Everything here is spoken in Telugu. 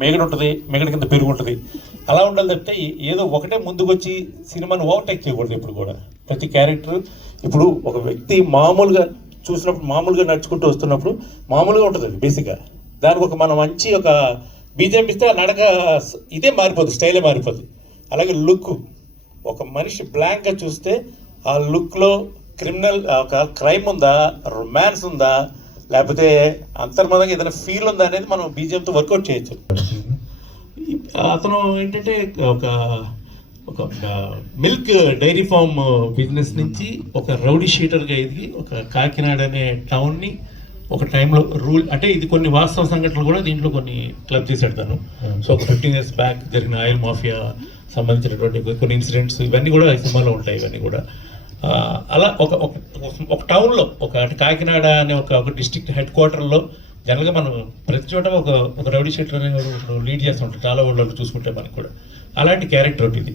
మేగడ ఉంటుంది, మేగడ కింద పెరుగు ఉంటుంది. అలా ఉండాలి తప్పితే ఏదో ఒకటే ముందుకు వచ్చి సినిమాని ఓవర్టేక్ చేయకూడదు. ఇప్పుడు కూడా ప్రతి క్యారెక్టర్ ఇప్పుడు ఒక వ్యక్తి మామూలుగా చూసినప్పుడు మామూలుగా నడుచుకుంటూ వస్తున్నప్పుడు మామూలుగా ఉంటుంది అది బేసిక్గా. దానికి ఒక మనం మంచి ఒక బీజం ఇస్తే ఆ నడక ఇదే మారిపోతుంది, స్టైలే మారిపోతుంది. అలాగే లుక్, ఒక మనిషి బ్లాంక్గా చూస్తే ఆ లుక్లో క్రిమినల్ ఒక క్రైమ్ ఉందా, రొమాన్స్ ఉందా, లేకపోతే అంతర్మతంగా ఏదైనా ఫీల్ ఉందా అనేది మనం బీజేపీతో వర్కౌట్ చేయొచ్చు. అతను ఏంటంటే ఒక ఒక మిల్క్ డైరీ ఫామ్ బిజినెస్ నుంచి ఒక రౌడీ షీటర్గా ఎదిగి ఒక కాకినాడ అనే టౌన్ని ఒక టైంలో రూల్, అంటే ఇది కొన్ని వాస్తవ సంఘటనలు కూడా దీంట్లో కొన్ని క్లబ్ చేశాడు తను. సో ఒక 15 years బ్యాక్ జరిగిన ఆయిల్ మాఫియా సంబంధించినటువంటి కొన్ని ఇన్సిడెంట్స్ ఇవన్నీ కూడా ఈ సినిమాలో ఉంటాయి. ఇవన్నీ కూడా అలా ఒక ఒక టౌన్లో ఒక కాకినాడ అనే ఒక డిస్ట్రిక్ట్ హెడ్ క్వార్టర్లో జనరల్గా మనం ప్రతి చోట ఒక రౌడీ షీటర్ అనే లీడ్ చేస్తూ ఉంటాం చాలా ఊళ్ళో చూసుకుంటే మనకు కూడా. అలాంటి క్యారెక్టర్ ఇది.